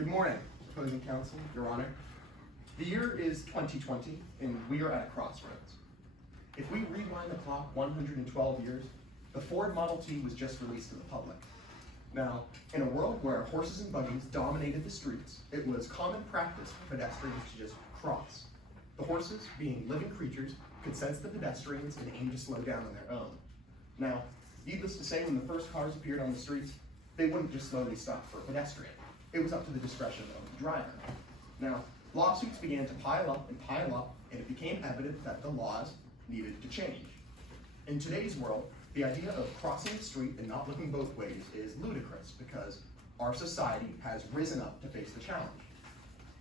Good morning, opposing counsel, Your Honor. The year is 2020, and we are at a crossroads. If we rewind the clock 112 years, the Ford Model T was just released to the public. Now, in a world where horses and buggies dominated the streets, it was common practice for pedestrians to just cross. The horses, being living creatures, could sense the pedestrians and aim to slow down on their own. Now, needless to say, when the first cars appeared on the streets, they wouldn't just slowly stop for a pedestrian. It was up to the discretion of the driver. Now, lawsuits began to pile up, and it became evident that the laws needed to change. In today's world, the idea of crossing the street and not looking both ways is ludicrous because our society has risen up to face the challenge.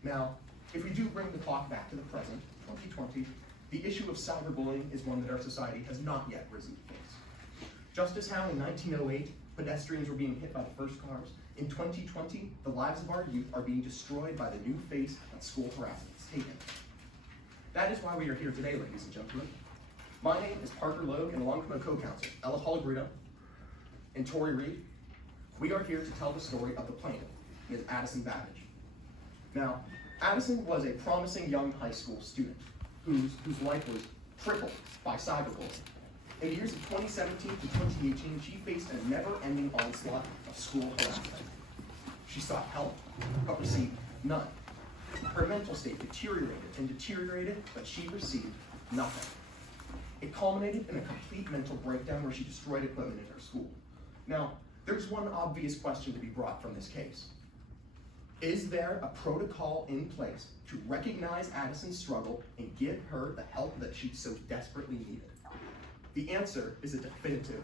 Now, if we do bring the clock back to the present, 2020, the issue of cyberbullying is one that our society has not yet risen to face. Just as how in 1908, pedestrians were being hit by the first cars, in 2020, the lives of our youth are being destroyed by the new face that school harassment has taken. That is why we are here today, ladies and gentlemen. My name is Parker Logue, and along with my co-counsel, Ella Hologrito and Tori Reed, we are here to tell the story of the plaintiff, Ms. Addison Babbage. Now, Addison was a promising young high school student whose life was crippled by cyberbullying. In the years of 2017 to 2018, she faced a never-ending onslaught of school harassment. She sought help, but received none. Her mental state deteriorated, but she received nothing. It culminated in a complete mental breakdown where she destroyed equipment in her school. Now, there's one obvious question to be brought from this case. Is there a protocol in place to recognize Addison's struggle and give her the help that she so desperately needed? The answer is a definitive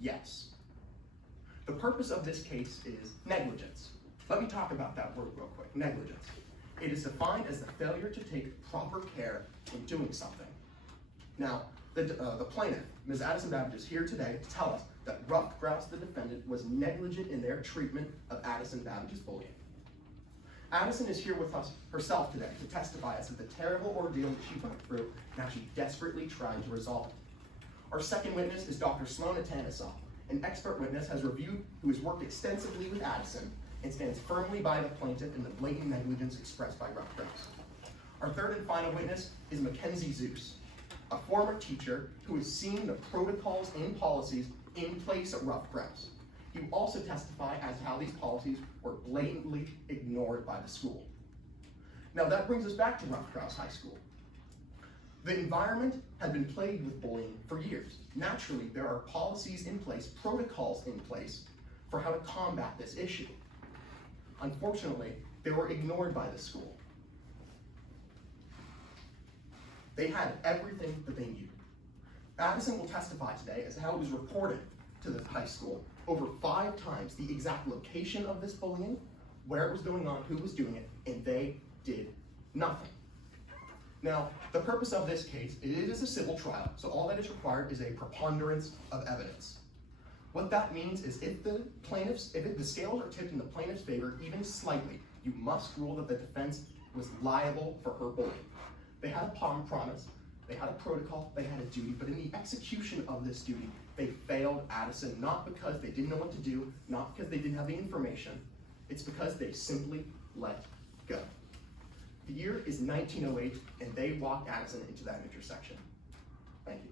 yes. The purpose of this case is negligence. Let me talk about that word real quick, negligence. It is defined as the failure to take proper care in doing something. Now, the plaintiff, Ms. Addison Babbage, is here today to tell us that Ruffed Grouse, the defendant, was negligent in their treatment of Addison Babbage's bullying. Addison is here with us herself today to testify as to the terrible ordeal that she went through and how she desperately tried to resolve it. Our second witness is Dr. Sloan Atanasoff, an expert witness who has worked extensively with Addison and stands firmly by the plaintiff in the blatant negligence expressed by Ruffed Grouse. Our third and final witness is Mackenzie Zeus, a former teacher who has seen the protocols and policies in place at Ruffed Grouse. He will also testify as to how these policies were blatantly ignored by the school. Now that brings us back to Ruffed Grouse High School. The environment had been plagued with bullying for years. Naturally, there are policies in place, protocols in place for how to combat this issue. Unfortunately, they were ignored by the school. They had everything that they needed. Addison will testify today as to how it was reported to the high school over 5 times the exact location of this bullying, where it was going on, who was doing it, and they did nothing. Now, the purpose of this case, it is a civil trial, so all that is required is a preponderance of evidence. What that means is if the scales are tipped in the plaintiff's favor even slightly, you must rule that the defense was liable for her bullying. They had a promise, they had a protocol, they had a duty, but in the execution of this duty, they failed Addison, not because they didn't know what to do, not because they didn't have the information, it's because they simply let go. The year is 1908, and they walked Addison into that intersection. Thank you.